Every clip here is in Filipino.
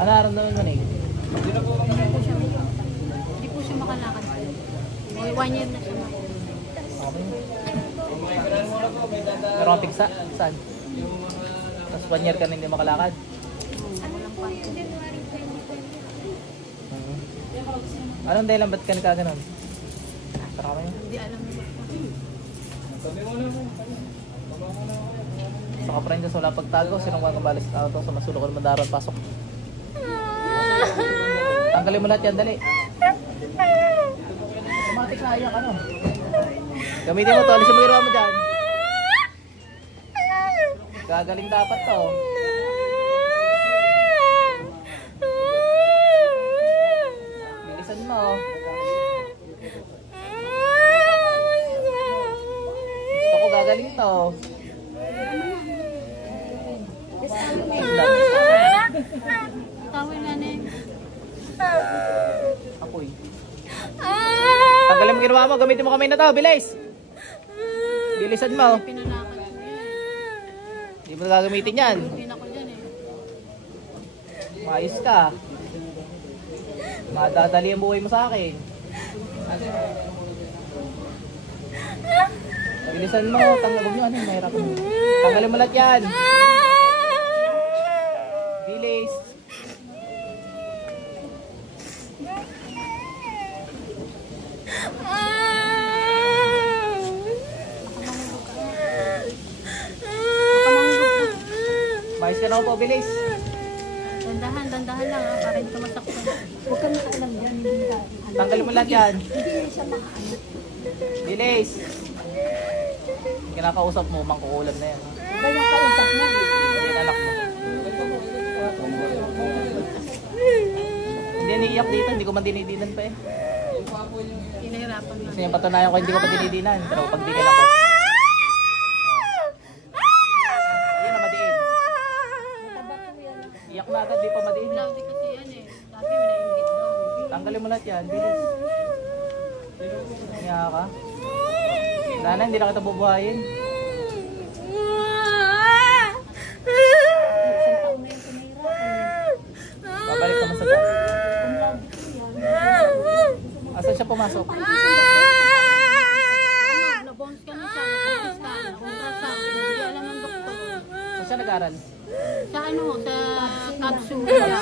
Ano naramdaman mo, Ning? Hindi po siya makalakad. 1 year na siya. Okay. Pero ang tigsa? Saan? Tapos 1 year ka na hindi makalakad? Walang pa. Anong dahilan ba't ka nagkaganon? Sarap mo yun? Hindi alam mo. Sa kaprendas wala pagtago, sinong magabalis sa auto sa masulok ko naman daron pasok. Tanggalin mo lahat yan, dali. Automatic na ayak, ano? Gamitin mo to, alisin mo ginawa mo dyan. Gagaling dapat to. Bilisan mo. Gusto ko gagaling to. Tawin na na yun. Apoy. Tanggalin mo ginawa mo, gamitin mo kamay na to, bilis. Bilisan mo. Pinalakad ko yan. Hindi mo gagamitin yan. Hindi na ko dyan eh. Maayos ka. Madadali ang buhay mo sa akin. Bilisan mo, tanggalin mo, ano, mahirap mo. Tanggalin mo lahat yan. Bilis. Maayos ka na po, bilis. Dandahan, dandahan lang ha, para hindi ka masaktan. Huwag kang nakaalam yan. Hindi ka. Tanggalin mo lahat yan. Hindi siya makaano. Bilis. Kinakausap mo, mangkukulam na yan. Ba yung kausap niya? Yung anak mo. Hindi niiyak dito, hindi ko man dinidinan pa eh. Hinahirapan lang. Kasi yung patunayan ko hindi ko pa dinidinan. Pero pag dinan ako. Ayun na, madiin. Iyak na agad, di pa madiin. Laude kasi yan eh. Dati may nainggit daw. Tanggalin mo lahat yan, bilis. Niya ka. Nana, hindi na kita bubuhayin. Babalik naman sa dati. Asan siya pumasok? Na-bounce ka na siya, na-bounce ka, na-ultrasound, hindi alam ng doktor. Saan siya nag-aral? Sa ano, sa capsule siya,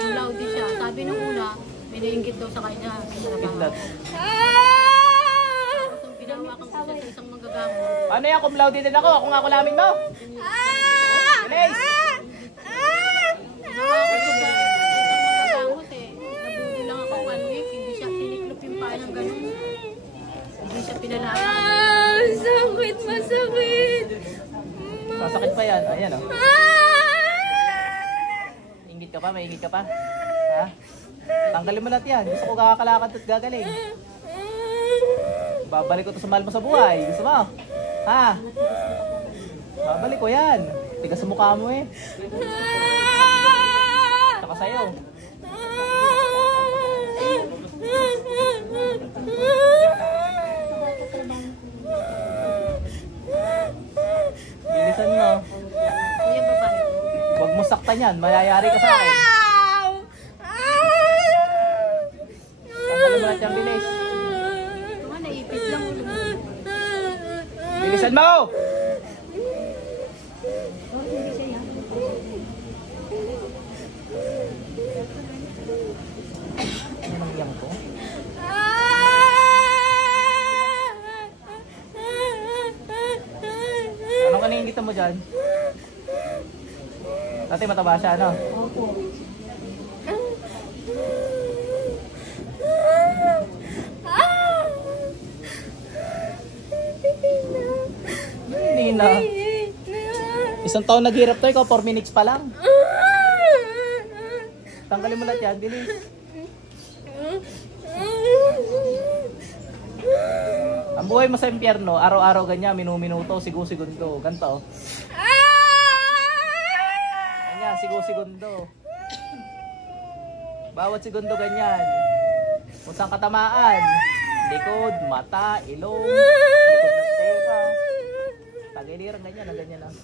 yung laude siya. Sabi nung una, may nainggit daw sa kanya. Kidlat. Itong ginawa kang isa sa isang manggagamot. Ano yan? Cum laude din ako. Ako nga kulamin mo. Bilis! Ginawa ko siya sa isang manggagamot eh. Nabudi lang ako 1 week, hindi siya tiniklop yung paa ng ganun. Hindi siya pinalaman. Sakit, masakit. Masakit pa yan. Ayan o. Ingit ka pa? May ingit ka pa? Ha? Tanggalin mo lahat yan. Gusto ko kakakalakad at gagaling. Babalik ko to sa mahal mo sa buhay. Gusto mo? Ha? Babalik ko yan. Tigas sa mukha mo eh. Saka sa'yo. Bilisan mo. Kuya, babae. Huwag mo saktan yan. Mayayari ka sa akin. Tanggalin mo lahat yan, bilis. Ito nga, naipit lang ulo mo. Bilisan mo! Ano nang iyang ko? Anong kaninggitan mo dyan? Dati mataba siya, ano? Opo. Hindi na. Isang taon naghirap to, ikaw 4 minutes pa lang. Tanggalin mo lahat yan, bilis. Ang buhay mo sa impyerno, araw-araw ganyan, minu-minuto, sigu-segundo. Ganto. Ganyan, sigu-segundo. Bawat segundo ganyan. Kung saan katamaan, likod, mata, ilong, likod ng tenga. Tagiliran, ganyan, ganyan lang.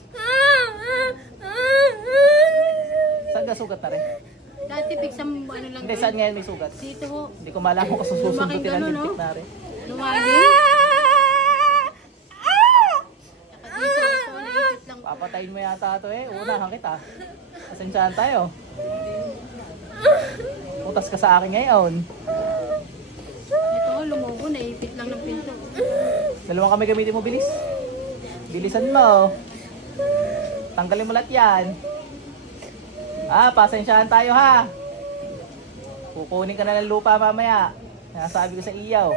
Saan ka sugat na rin? Dati pigsam ano lang. Hindi, saan ngayon may sugat? Dito ho. Hindi ko malaman kung susundutin ang Lumaking lintik na rin. Lumagin. Saka dito, ito, naipit lang. Papatayin mo yata ito eh. Unahan kita. Pasensyahan tayo. Utas ka sa akin ngayon. Ito ho, lumubo, naipit lang ng pinto. Dalawang kami gamitin mo, bilis. Bilisan mo. Tanggalin mo lahat yan. Pasensyahan tayo ha. Kukunin ka na ng lupa mamaya. Nasabi ko sa iyaw.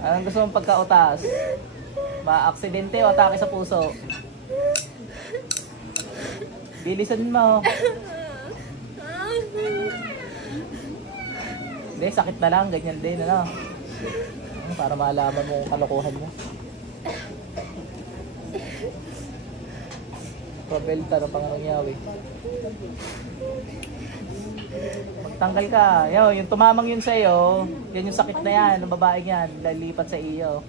Anong gusto mong pagkautas? Aksidente o atake sa puso? Bilisan mo. Hindi, sakit na lang. Ganyan din, ano? Para malaman mo kung kalokohan mo. Probelta ng Panginoong Yahweh. Magtanggal ka. Yung tumamang yun sa'yo, yan yung sakit na yan, ng babaeng yan, lalipat sa iyo.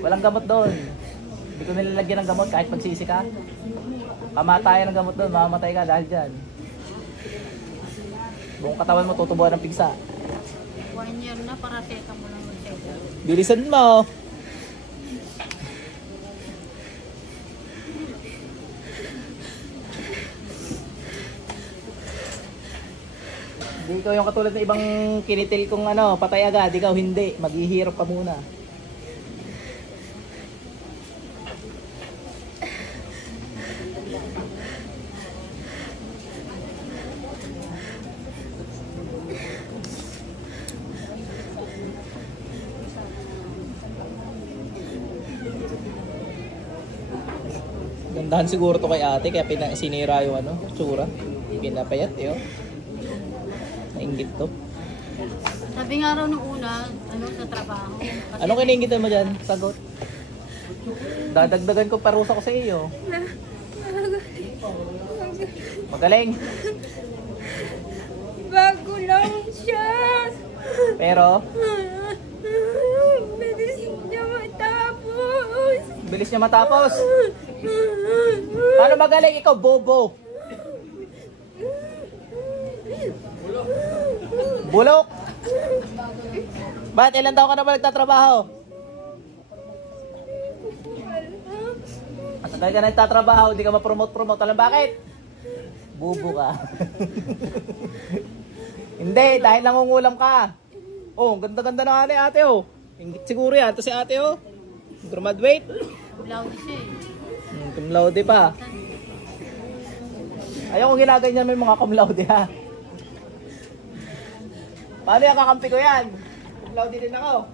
Walang gamot doon. Hindi ko nilalagyan ng gamot kahit magsisi ka. Kamatayan ng gamot doon, mamamatay ka dahil dyan. Buong katawan mo tutubuan ng pigsa. 1 year na, para seta mo lang mag-seta. Bilisan mo! Hindi ikaw yung katulad ng ibang kinitil kong patay agad. Ikaw hindi. Maghihirap ka muna. Gandahan siguro to kay ate. Kaya sinira yung tsura. Pinapayat eh. Nainggit to. Sabi nga raw nung una, sa trabaho. Kasi Anong kiniingitan mo dyan? Sagot. Dadagdagan ko parusa ko sa iyo. Magaling. Bago lang siya. Pero, Bilis niya matapos. bilis niya matapos. Paano magaling? Ikaw, bobo. Bulok. Bakit ilan taon ka na ba nagtatrabaho? At dahil ka nagtatrabaho, hindi ka ma-promote. Alam bakit? Bubo ka. Hindi, dahil nangungulam ka. Oh, ang ganda-ganda na ni ate oh. Ingit siguro yan. Ito si ate oh. Graduate. Laude siya eh. Cum laude pa. Ayaw kong ginaganyan mo yung mga cum laude ha. Paano yung kakampi ko yan? Cum laude din ako.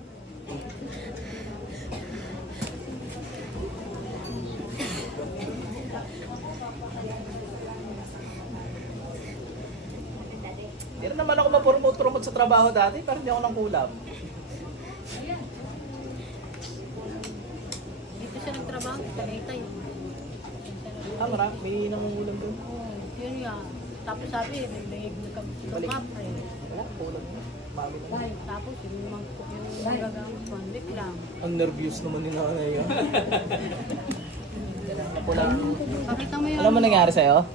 Hindi rin naman ako mapurumot sa trabaho dati, pero hindi ako nang kulam. Dito siya nagtrabaho, sa Tagaytay. Marami. May nangungulam doon. Oo, yun nga. Tapos sabi, may nagkamap. Wala, kulam. Mami naman. Tapos yung magagamot 1 week lang. Ang nervous naman ni nanay yan. Kulam. Pakita mo yun. Alam mo nangyari sa'yo?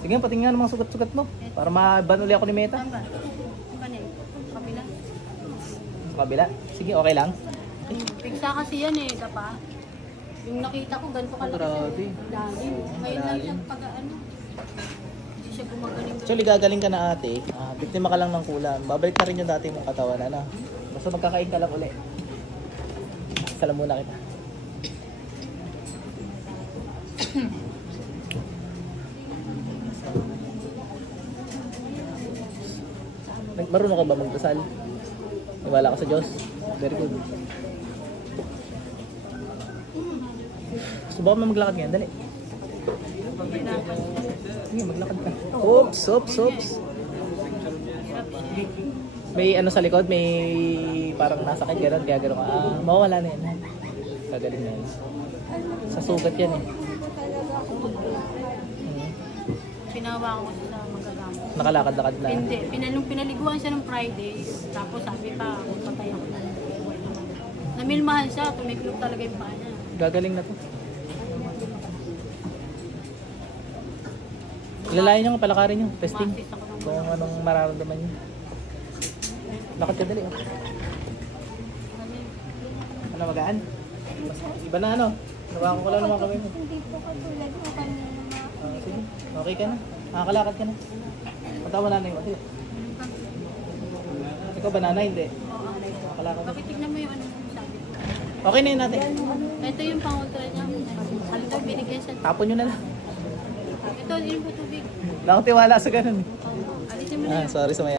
Sige, patingnan ang mga sugat-sugat mo. Para mabanuli ako ni Meta. Saan ba? Saan ba na eh? Kabila? Sa kabila. Sige, okay lang. Pigsa kasi yan eh, dapa. Yung nakita ko, ganito kalaki. Grabe. Lalim. Ngayon lang siya pag-ano. Hindi siya gumagaling. Actually, gagaling ka na ate. Biktima ka lang ng kulam. Babalik na rin yung dati mong katawan. Basta magkakain ka lang uli. Salam muna kita. Marunong ka ba magdasal? Iwala ka sa Diyos? Very good. Subukan mo maglakad ngayon, dali. Sige, maglakad ka. Oops. May sa likod, may parang nasakit gano'n, kaya gano'n ka. Mawawala na yan. Gagaling na yan. Sa sugat yan eh. Pinawa ko siya sa magagamot. Nakalakad-lakad na. Hindi. Pinaliguan siya ng Friday. Tapos sabi pa, kung patay ako na. Namilmahan siya, tumiklop talaga yung paa niya. Gagaling na to. Ilalayan nyo nga, palakarin nyo. Testing. Masis ako ng Kung anong mararamdaman nyo. Lakad ka dali. Oh. Ano, magaan? Iba na ano? Nabakan ko lang naman kami mo. Hindi po katulad mo kanina. Sige, okay ka na. Nakakalakad ka na. Punta mo nanay mo. Sige. Ikaw ba nanay? Hindi. Nakakalakad na. Bakit tignan mo yung ano sabi ko? Okay na yun natin. Ito yung pang-ultra niya. Halika, binigyan siya. Tapon nyo na lang. Ito, inom po tubig. Wala akong tiwala sa ganun. Alisin mo na yun. Sorry sa may